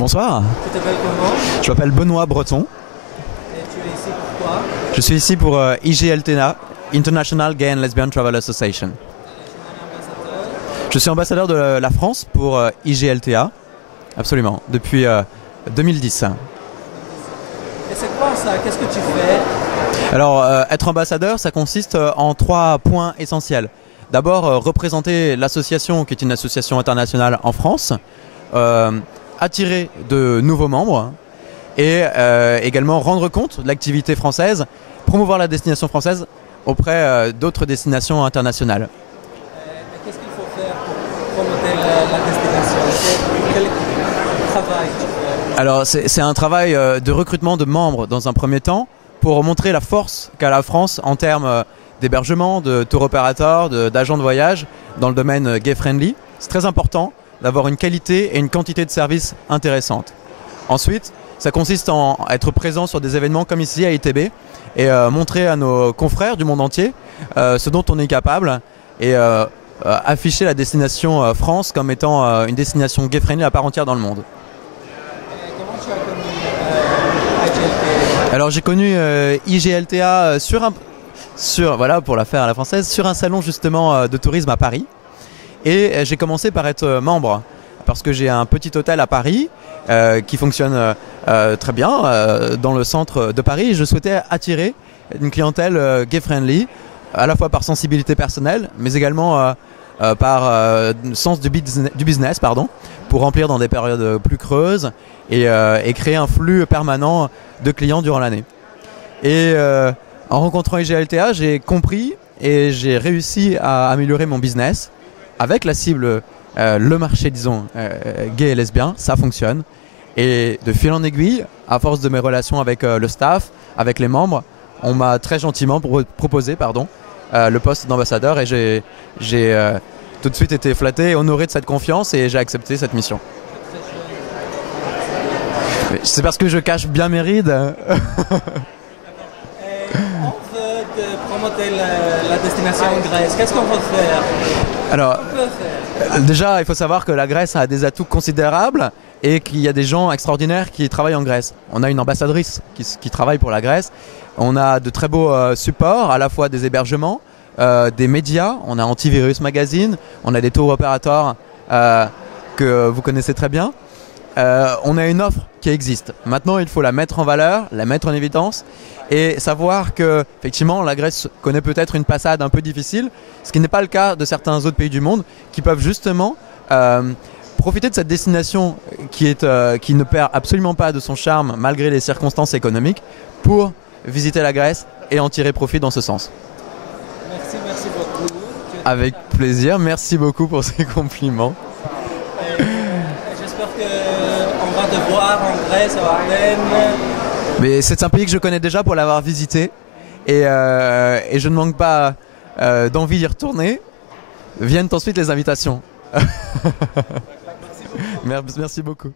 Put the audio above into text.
Bonsoir, Tu t'appelles comment? je m'appelle Benoît Breton. Et tu es ici pourquoi? Je suis ici pour IGLTNA, International Gay and Lesbian Travel Association. Tu es un ambassadeur. Je suis ambassadeur de la France pour IGLTA, absolument, depuis 2010. Et c'est quoi ça? Qu'est-ce que tu fais? Alors, être ambassadeur, ça consiste en 3 points essentiels. D'abord, représenter l'association, qui est une association internationale en France, attirer de nouveaux membres et également rendre compte de l'activité française, promouvoir la destination française auprès d'autres destinations internationales. Et qu'est-ce qu'il faut faire pour promoter la destination? Quel travail tu fais? Alors, c'est un travail de recrutement de membres dans un premier temps pour montrer la force qu'a la France en termes d'hébergement, de tour opérateurs, d'agents de voyage dans le domaine gay-friendly. C'est très important d'avoir une qualité et une quantité de services intéressantes. Ensuite, ça consiste en être présent sur des événements comme ici à ITB et montrer à nos confrères du monde entier ce dont on est capable et afficher la destination France comme étant une destination gay-friendly à part entière dans le monde. Et comment tu as connu IGLTA? Alors j'ai connu IGLTA voilà, pour la faire à la française, sur un salon justement de tourisme à Paris. Et j'ai commencé par être membre parce que j'ai un petit hôtel à Paris qui fonctionne très bien dans le centre de Paris. Et je souhaitais attirer une clientèle gay-friendly, à la fois par sensibilité personnelle, mais également par sens du business, pour remplir dans des périodes plus creuses et créer un flux permanent de clients durant l'année. Et en rencontrant IGLTA, j'ai compris et j'ai réussi à améliorer mon business avec la cible, le marché, disons, gay et lesbien. Ça fonctionne. Et de fil en aiguille, à force de mes relations avec le staff, avec les membres, on m'a très gentiment proposé le poste d'ambassadeur et j'ai tout de suite été flatté et honoré de cette confiance et j'ai accepté cette mission. C'est parce que je cache bien mes rides. On veut promoter la destination en Grèce. Qu'est-ce qu'on veut faire? Alors, On peut faire. déjà, il faut savoir que la Grèce a des atouts considérables et qu'il y a des gens extraordinaires qui travaillent en Grèce. On a une ambassadrice qui travaille pour la Grèce. On a de très beaux supports, à la fois des hébergements, des médias. On a Antivirus Magazine, on a des tours opérateurs que vous connaissez très bien. On a une offre qui existe. Maintenant, il faut la mettre en valeur, la mettre en évidence et savoir que, effectivement, la Grèce connaît peut-être une passade un peu difficile, ce qui n'est pas le cas de certains autres pays du monde qui peuvent justement profiter de cette destination qui ne perd absolument pas de son charme malgré les circonstances économiques pour visiter la Grèce et en tirer profit dans ce sens. Merci beaucoup. Avec plaisir, merci beaucoup pour ces compliments. J'espère qu'on va te voir en Grèce, à Athènes. Mais c'est un pays que je connais déjà pour l'avoir visité et je ne manque pas d'envie d'y retourner. Viennent ensuite les invitations. Merci beaucoup.